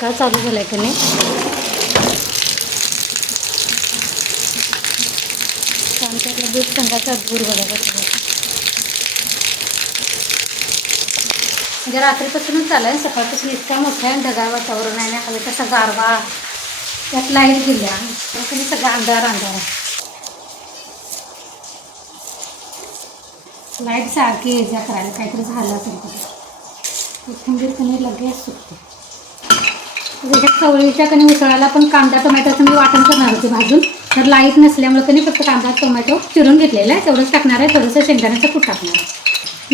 झटका चालू झालाय का नाही. आमच्याकडे दूध संघाचा दूर बघा म्हणजे रात्रीपासूनच चालू सकाळपासून इतका मोठा आहे ढगाळ वातावरण आहे ना. हवे कसा गारवा त्यात लाईट गेल्या तरी सगळा अंधार अंधार आहे. लाईट सारखी ये जा करायला काहीतरी झालं असेल तरी कोथिंबीर कणी लगेच सुकते. त्याच्यात चवळीच्या कणी उसळाला पण कांदा टोमॅटोचं मी वाटण करणार होते भाजून. तर लाईट नसल्यामुळे कणी फक्त कांदा टोमॅटो चिरून घेतलेला आहे तेवढंच टाकणार आहे. थोडंसं शेंगदाण्याचं कूट टाकणार आहे.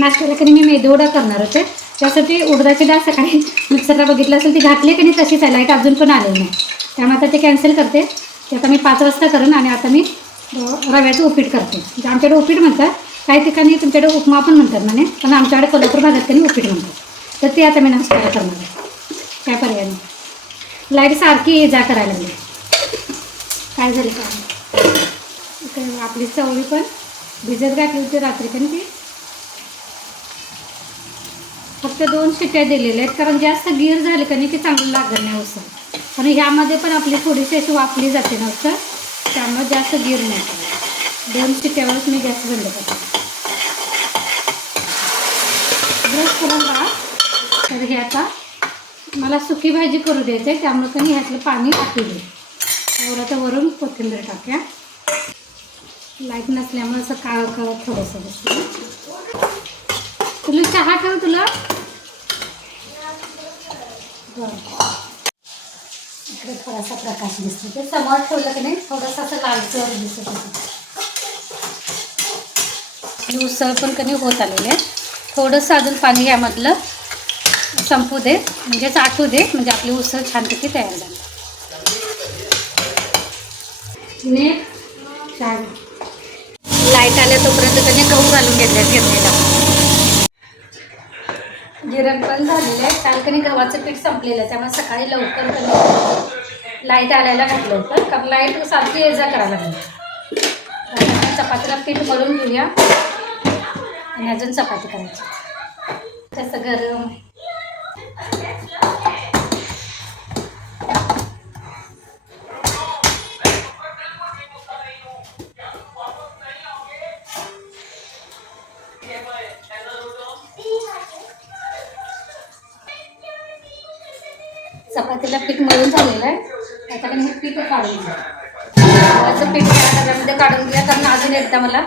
नाश्त्याला कणी मी मेदूवडा करणार होते त्यासाठी उडदाची डाळ सकाळी मिक्सरला बघितलं असेल ती घातली की नाही तशीच आहे. लाईट अजून पण आलेली नाही त्यामुळे आता ते कॅन्सल करते. ते आता मी 5 वाजता करेन आणि आता मी रव्याचं उपीट करते. म्हणजे आमच्याकडे उपीट म्हणतात काही ठिकाणी तुमच्याकडे उपमा पण म्हणतात म्हणे पण आमच्याकडे कोल्हापूर भागात त्यांनी उपीट म्हणतात. तर ते आता मी नाश्त्याला करणार आहे. काय पर्याय नाही. लाईट सारखी ये जा करायला लागली. काय झालं का आपली चवळी पण भिजत घातली होती रात्री पण ती फक्त 2 शिट्ट्या दिलेल्या आहेत कारण जास्त गीर झाली का नाही की चांगलं लागत नाही उसळ. आणि ह्यामध्ये पण आपली थोडीशी अशी वाफली जाते ना उसळ त्यामुळे जास्त गीर नाही. 2 शिट्ट्यावरच मी गॅस बंद करते. ब्रश करून राहा. तर हे आता मला सुकी भाजी करू द्यायची आहे त्यामुळे कधी ह्यातलं पाणी टाकू दे. एवढं वरून कोथिंबीर टाक्या. लाईट नसल्यामुळे असं काळं काळं थोडंसं बसतं. तुला चहा ठेव तुला इकडे थोडासा प्रकाश दिसतो ते समोर ठेवलं की नाही थोडंसं असं लालसर दिसत होतं. उसळ पण कधी होत आलेले आहे. थोडंसं अजून पाणी यामधलं संपू दे म्हणजेच आटू दे म्हणजे आपली उसळ छानपैकी तयार झाली. छान लाईट आल्या तोपर्यंत त्याने गहू घालून घेतलेला. गिरण पण झालेलं आहे. काल कधी गव्हाचं पीठ संपलेलं आहे त्यामुळे सकाळी लवकर लाईट आल्याला घातलं होतं कारण लाईट सारखी ये जा करायला लागली. चपातीला पीठ मळून घेऊया आणि अजून चपाती करायची. तसं गरम चपातीला पीठ मळून झालेलं आहे. आता मी पीठ काढून घ्या. गव्हाचं पीठ डब्यामध्ये काढून घ्या कारण अजून एकदा मला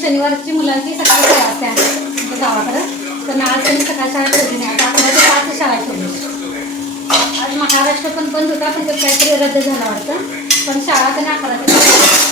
शनिवारची मुलांची सकाळी शाळा असते आमच्या गावाकडं तर आज त्यांनी सकाळ शाळा ठेवली नाही. आता 11 ते 5 शाळा ठेवली. आज महाराष्ट्र पण बंद होता पण ते काहीतरी रद्द झाला वाटतं पण शाळा त्यांनी 11 ते 5.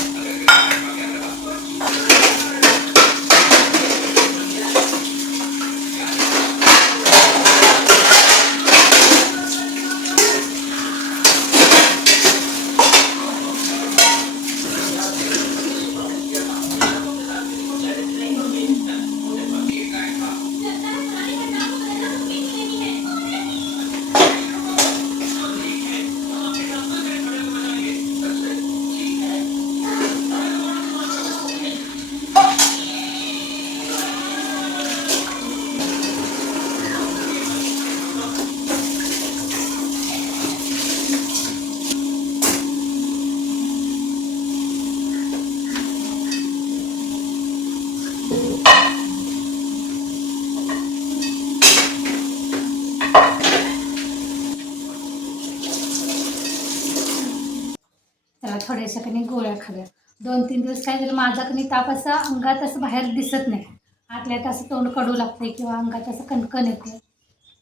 त्याला थोड्याशा कणी गोळ्या खाव्या. 2-3 दिवस काय झालं माझा कणी ताप असा अंगात असं बाहेर दिसत नाही. आतल्यात असं तोंड कडू लागते किंवा अंगात असं कणकण येते.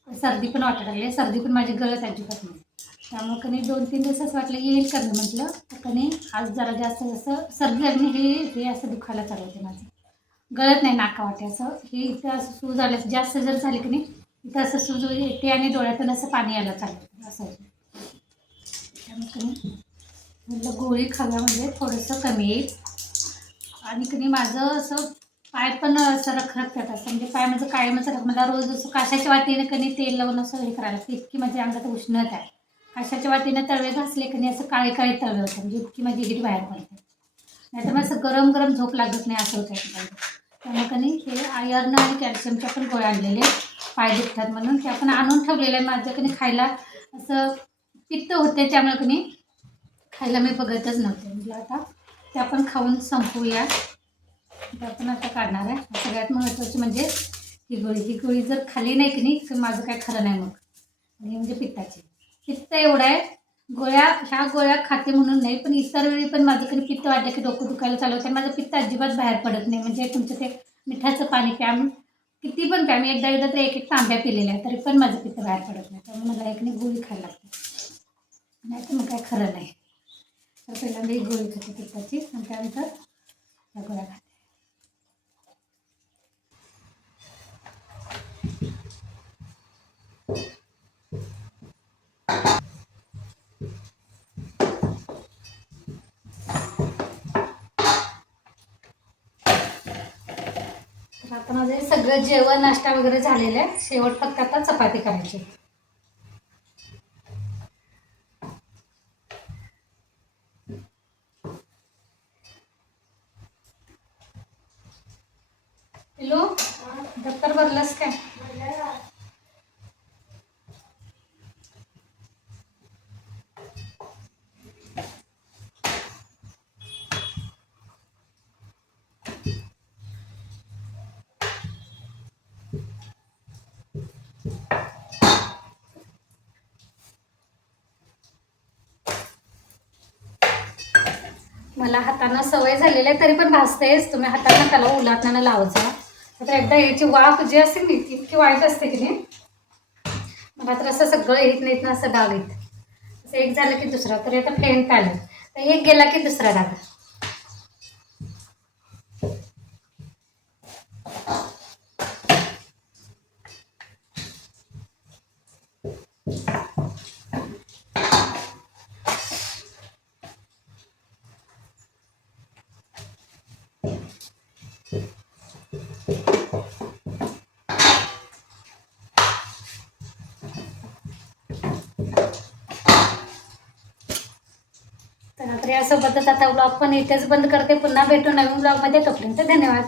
सर्दी पण वाटायला लागली. सर्दी पण माझी गळत अजिबात नाही. त्यामुळे कणी 2-3 दिवसच वाटलं येईल करणं म्हटलं तर कणी आज जरा जास्त जसं सर्दी आणि हे असं दुखायला चालू होते माझं. गळत नाही नाकावाटे असं हे इथं असं सूज आलं जास्त जर झाली की नाही इथं असं सूज येते आणि डोळ्यातून असं पाणी यायला चालू होतं असं होतं. म्हटलं गोळी खाव्या म्हणजे थोडंसं कमी येईल. आणि कधी माझं असं पाय पण असं रखरखतात असं, म्हणजे पाय माझं कायमच मला रोज असं काशाच्या वाटीने कधी तेल लावून असं हे करायला लागतं, इतकी माझ्या अंगात उष्णता आहे. काशाच्या वाटीने तळवे घासले कधी असं काळे काळे तळवे होतं, म्हणजे इतकी माझी हिट बाहेर पडते. नाहीतर मग असं गरम गरम झोप लागत नाही असं होतं. त्यामुळे कधी हे आयर्न आणि कॅल्शियमच्या पण गोळ्या आणलेले, पाय दुखतात म्हणून ते आपण आणून ठेवलेलं आहे माझ्याकडे खायला. असं पित्त होते त्यामुळे कधी खायला मी बघतच नव्हते. म्हणजे आता ते आपण खाऊन संपवूया. ते आपण आता काढणार आहे. सगळ्यात महत्त्वाची म्हणजे ही गोळी जर खाली नाही की नाही तर माझं काय खरं नाही मग. आणि म्हणजे पित्ताची पित्त एवढं आहे. ह्या गोळ्या खाते म्हणून नाही, पण इतर वेळी पण माझं कधी पित्त वाटलं की डोकं दुखायला चालू होतं, माझं पित्त अजिबात बाहेर पडत नाही. म्हणजे तुमचं ते मिठाचं पाणी प्या, किती पण प्या, मी एकदा तर एक तांब्या पिलेला आहे तरी पण माझं पित्त बाहेर पडत नाही. त्यामुळे मला एक गोळी खायला लागते, नाही तर मग काय खरं नाही. तर पहिल्यांदा ही गोळी खाते पित्ताची आणि त्यानंतर या गोळ्या खाते. तर आता माझं हे सगळं जेवण नाश्ता वगैरे झालेलं आहे. शेवट फक्त आता चपाती करायची. हॅलो, दप्तर भरलंस काय? मला हातांना सवय झालेली आहे, तरी पण भाजतेच. तुम्ही हातांना त्याला उलाटण्यानं लावायचा. तर एकदा याची वाफ जी असते ना इतकी वाईट असते की नाही, मला तर असं सगळं येत नाहीत ना, असं डाग येत. असं एक झालं की दुसरा, तर आता फेंट आलं तर एक गेला की दुसरा डाग. तर यासोबतच आता ब्लॉग पण इथेच बंद करते. पुन्हा भेटू नवीन ब्लॉगमध्ये. तोपर्यंत धन्यवाद.